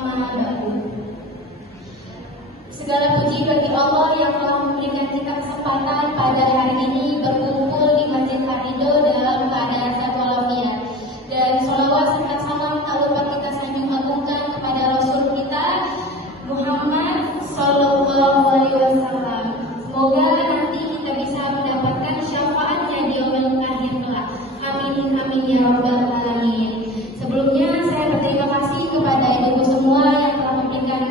Amma ba'du. Segala puji bagi Allah yang telah memberikan kita kesempatan pada hari ini berkumpul di Masjid Ar-Ridho dalam keadaan sehat walafiat. Dan sholawat serta salam tak lupa kita sanjung agungkan kepada Rasul kita Muhammad Sallallahu Alaihi Wasallam. Semoga nanti kita bisa mendapatkan syafaatnya di yaumil akhir kelak. Amin amin ya rabbal alamin. Sebelumnya saya berterima kasih kepada ibu semua yang telah memberikan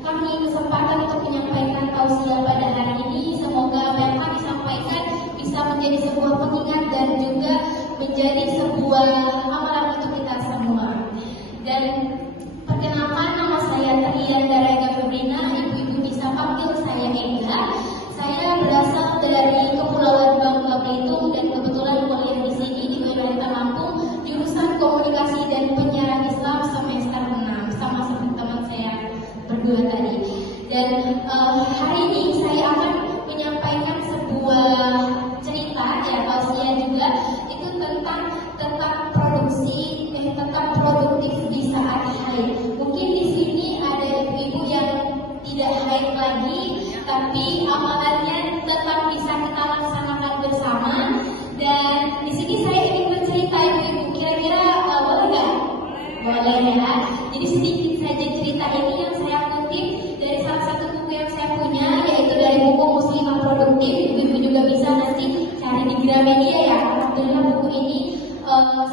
kami kesempatan untuk menyampaikan tausiah pada hari ini. Semoga apa yang kami sampaikan bisa menjadi sebuah pengingat dan juga menjadi sebuah amalan untuk kita semua. Dan perkenalkan, nama saya Trian Darega Febrina, ibu-ibu bisa panggil saya Ega. Saya berasal dari Kepulauan Bangka Belitung dan kebetulan kuliah di sini di Wilayah Lampung, jurusan Komunikasi dan Penyiaran Islam semester 6 sama teman saya berdua tadi. Dan hari ini saya akan menyampaikan sebuah cerita ya, tausiah juga itu tentang produksi tentang produktif di saat haid. Mungkin di sini ada ibu-ibu yang tidak haid lagi, tapi amalannya tetap bisa kita laksanakan bersama. Dan di sini saya ingin bercerita, ibu-ibu, kira-kira boleh nggak? Boleh ya. Jadi sedikit saja cerita ini yang saya kutip dari salah satu buku yang saya punya, yaitu dari buku Muslimah Produktif. Ibu-ibu juga bisa nanti cari di Gramedia ya. Alhamdulillah buku ini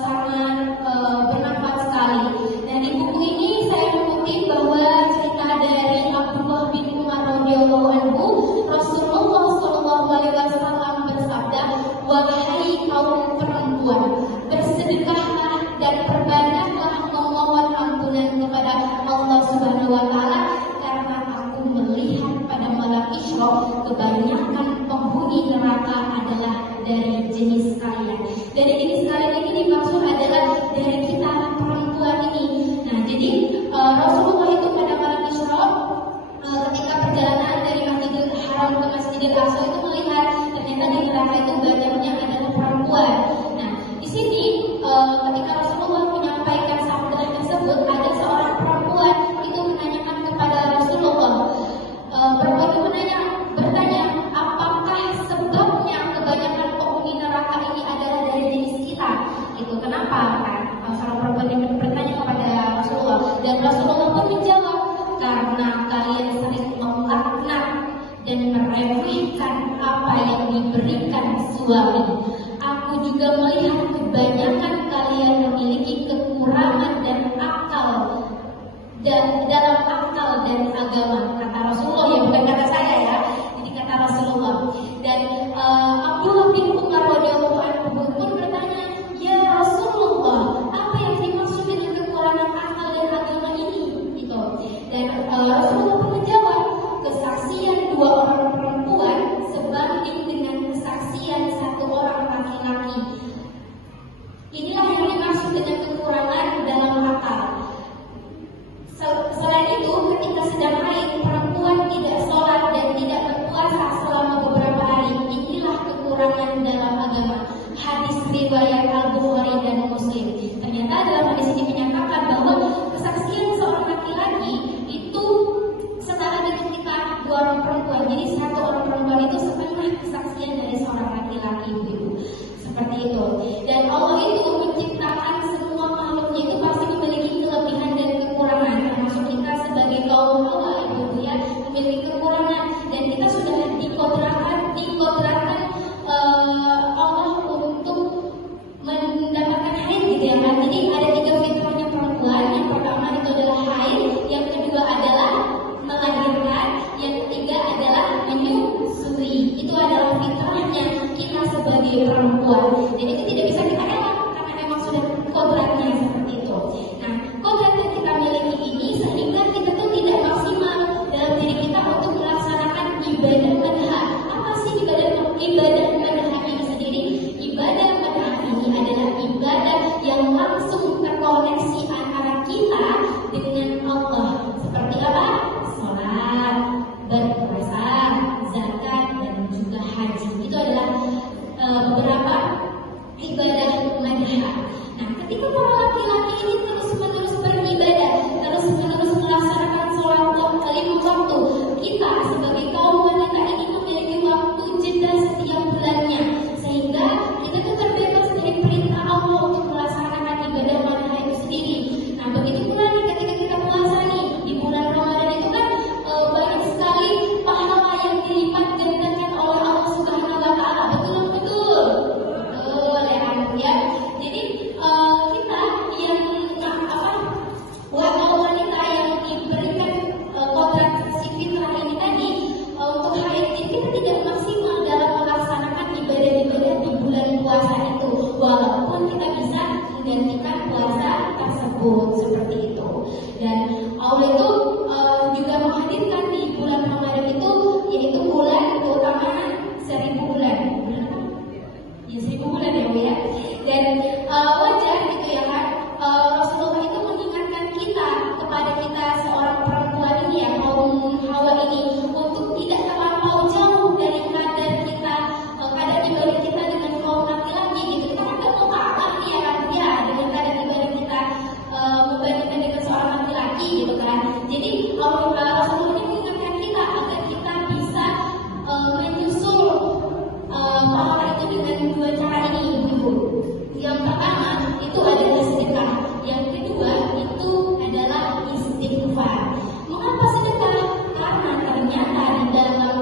sangat bermanfaat sekali. Dan di buku ini saya mengutip bahwa cerita dari Abdullah bin Umar radhiyallahu anhu, Rasulullah Shallallahu Alaihi Wasallam bersabda, "Wahai kaum perempuan, bersedekahlah dan perbanyaklah memohon ampunan kepada Allah Subhanahu Wa Taala, karena aku melihat pada malam Isra kebanyakan penghuni neraka adalah dari jenis kalian." Dari jenis kalian ini dimaksud adalah dari kita perempuan ini. Nah, jadi Rasulullah itu pada malam Isra ketika perjalanan dari Masjidil Haram ke Masjidil Aqsa itu melihat ternyata di neraka itu banyaknya adalah perempuan. Nah, di sini ketika Rasulullah menyampaikan sabda tersebut, ada seorang perempuan itu menanyakan kepada Rasulullah. Perempuan itu bertanya, apakah sebabnya kebanyakan penghuni neraka ini adalah dari jenis kita? Itu kenapa? Kan seorang perempuan ini bertanya kepada Rasulullah, dan Rasulullah pun menjawab, karena kalian sering melaknat dan meremehkan apa yang diberikan suami. Aku juga melihat kebanyakan kalian memiliki kekurangan dan akal dan dalam akal dan agama. Kata Rasulullah ya, bukan kata saya ya. Jadi kata Rasulullah. Dan Abdullah bin Umar radhiyallahu anhu pun bertanya, ya Rasulullah, apa yang dimaksud dengan kekurangan akal dan agama ini? Gitu. Dan Rasulullah pun menjawab, kesaksian dua orang perempuan sebanding dengan kesaksian satu orang laki-laki. Inilah yang dimaksud dengan kekurangan dalam akal. Selain itu, ketika sedang haid, perempuan tidak sholat dan tidak berpuasa selama beberapa hari. Inilah kekurangan dalam agama. Hadis riwayat Al-Bukhari dan Muslim. Ternyata dalam hadis ini menyatakan bahwa kesaksian seorang laki-laki itu setara dengan kita dua orang perempuan. Jadi satu orang perempuan itu setengah kesaksian dari seorang laki-laki, ibu. Seperti itu. Dan Allah itu menciptakan semua tersebut seperti itu. Dan Allah itu juga menghadirkan di bulan Ramadan itu, yaitu bulan terutama 1000 bulan. Ya 1000 bulan ya Bu ya. Dan wajar gitu ya kan, Rasulullah itu mengingatkan kita, kepada kita seorang perempuan ini ya, kaum Hawa ini, untuk tidak terlampau jauh dari kadar kita, kadar ibadah kita dengan kaum laki-laki gitu. Kita kan gak mau kalah nih ya kan, ya dengan kadar ibadah kita membandingkan dengan seorang laki-laki gitu kan. Jadi Rasulullah mengingatkan kita agar kita bisa menyusul pahala itu dengan dua cara ini, Ibu. Yang pertama itu adalah sedekah. Yang kedua itu adalah istighfar. Mengapa sedekah? Karena ternyata di dalam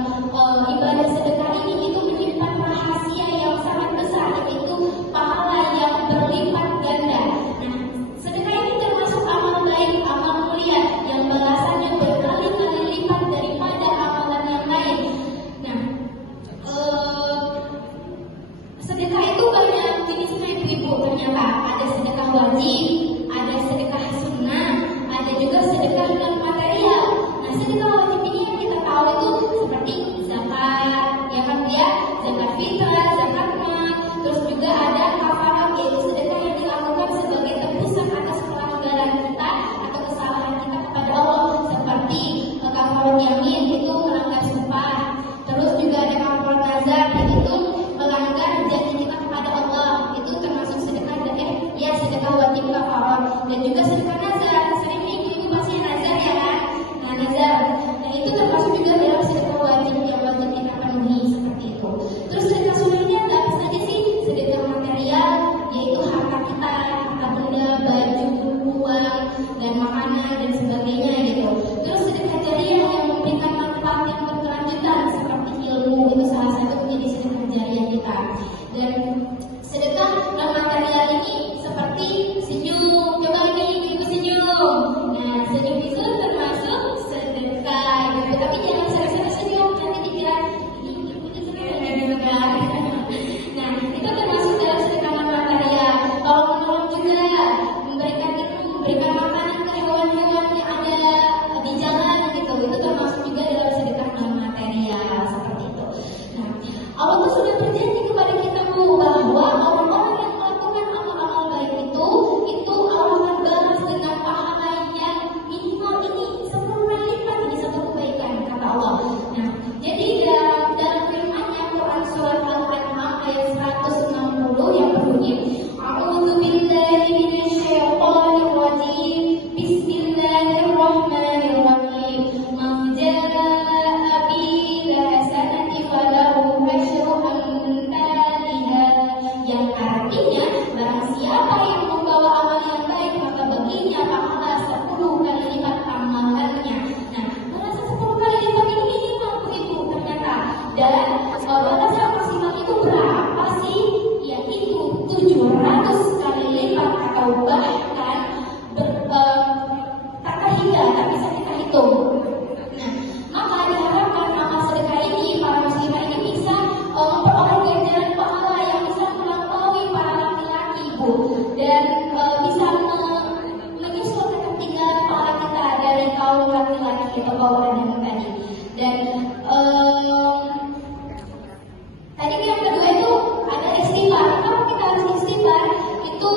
ibadah sedekah ini itu menyimpan rahasia yang sangat besar, yaitu pahala yang berlipat ganda. Nah, sedekah ini termasuk amal baik, amal mulia yang balasannya berkali-kali lipat daripada amalan yang lain. Nah, sedekah itu banyak jenisnya Ibu. Ternyata ada sedekah wajib, ada sedekah sunnah, ada juga sedekah non material. Nah, sedekah wajib ini yang kita tahu itu seperti zakat, ya kan ya, zakat fitrah, zakat mal, terus juga ada kafarah, yaitu sedekah yang dilakukan sebagai tebusan atas pelanggaran kita atau kesalahan kita kepada Allah, seperti kafarah yamin itu melanggar sumpah, terus juga ada kafarah nazar yaitu melanggar janji kita kepada Allah, itu termasuk sedekah sedekah wajib kafarah. Dan juga sedekah nazar, sering ibu pasti nazar ya kan. Nah, nazar, nah itu termasuk juga dalam sedekah wajib yang wajib kita penuhi seperti itu. Terus sedekah sunnahnya apa saja sih? Sedekah material, yaitu harta kita, harta benda, baju, uang, dan makanan dan sebagainya gitu. Terus sedekah jariah yang memberikan manfaat yang berkelanjutan seperti ilmu, itu salah satu menjadi sedekah jariah kita. Dan sedekah non material ini seperti senyum. Coba ini ibu senyum. Nah, senyum itu termasuk sedekah gitu. Tapi jangan sering-sering senyum, nanti dikira ini ibu itu sedekah. Nah, itu termasuk dalam sedekah non material. Kalau menolong juga, memberikan ilmu, memberikan makanan ke hewan-hewan yang ada di jalan gitu, itu termasuk juga dalam sedekah non material seperti itu. Nah, Allah itu sudah berjanji kepada kita bahwa orang-orang yang melakukan amal-amal baik itu Allah akan balas dengan pahala yang minimal ini 10 kali lipat, ini satu kebaikan kata Allah. Nah, jadi dalam firman-Nya Quran surat Al-An'am ayat 160 yang berbunyi, A'udzu billahi minasyaitonir rajim. Bismillahirrahmanirrahim. Man jaa'a bil hasanati falahu asyru amsalha. Yang artinya barang siapa yang membawa amal yang baik maka baginya pahala 10 kali lipat amalannya. Nah, balasan 10 kali lipat ini minimal Ibu ternyata. Dan balasan maksimal itu berapa sih? Yaitu 700 kali lipat atau bahkan tak terhingga, tak bisa kita hitung. Nah, maka diharapkan amal sedekah ini, para muslimah ini bisa memperoleh ganjaran pahala yang bisa melampaui para laki-laki Ibu, dan bisa menyusul ketertinggalan pahala kita dari kaum laki-laki atau kaum wanita tadi. Dan tadi yang kedua itu ada istighfar. Kenapa kita harus istighfar? Itu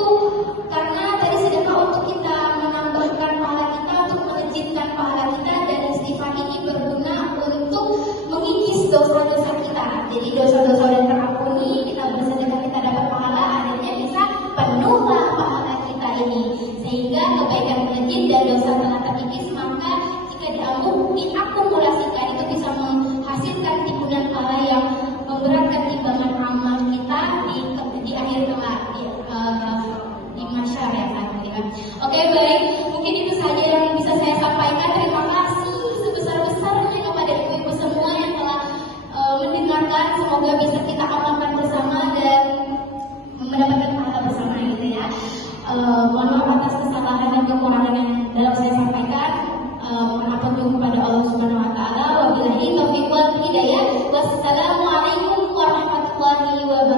karena tadi sedekah untuk kita menambahkan pahala kita, untuk melejitkan pahala kita, dan istighfar ini berguna untuk mengikis dosa-dosa kita. Jadi dosa-dosa yang terampuni, kita bersedekah, kita dapat pahala, akhirnya bisa penuhlah pahala kita ini, sehingga kebaikan melejit dan dosa telah terikis. Maka jika diakumulasikan itu bisa menghasilkan timbunan pahala yang memberatkan timbangan amal kita di akhir kelak di masyarakat nanti kan. Oke, baik, mungkin itu saja yang bisa saya sampaikan. Terima kasih sebesar-besarnya kepada ibu-ibu semua yang telah mendengarkan. Semoga bisa kita amalkan bersama dan mendapatkan pahala bersama gitu ya. Mohon maaf atas kesalahan dan kekurangan yang dalam saya sampaikan. Mohon ampun kepada Allah Subhanahu wa taala. Wabillahi taufiq wal hidayah. Wassalamualaikum warahmatullahi wabarakatuh.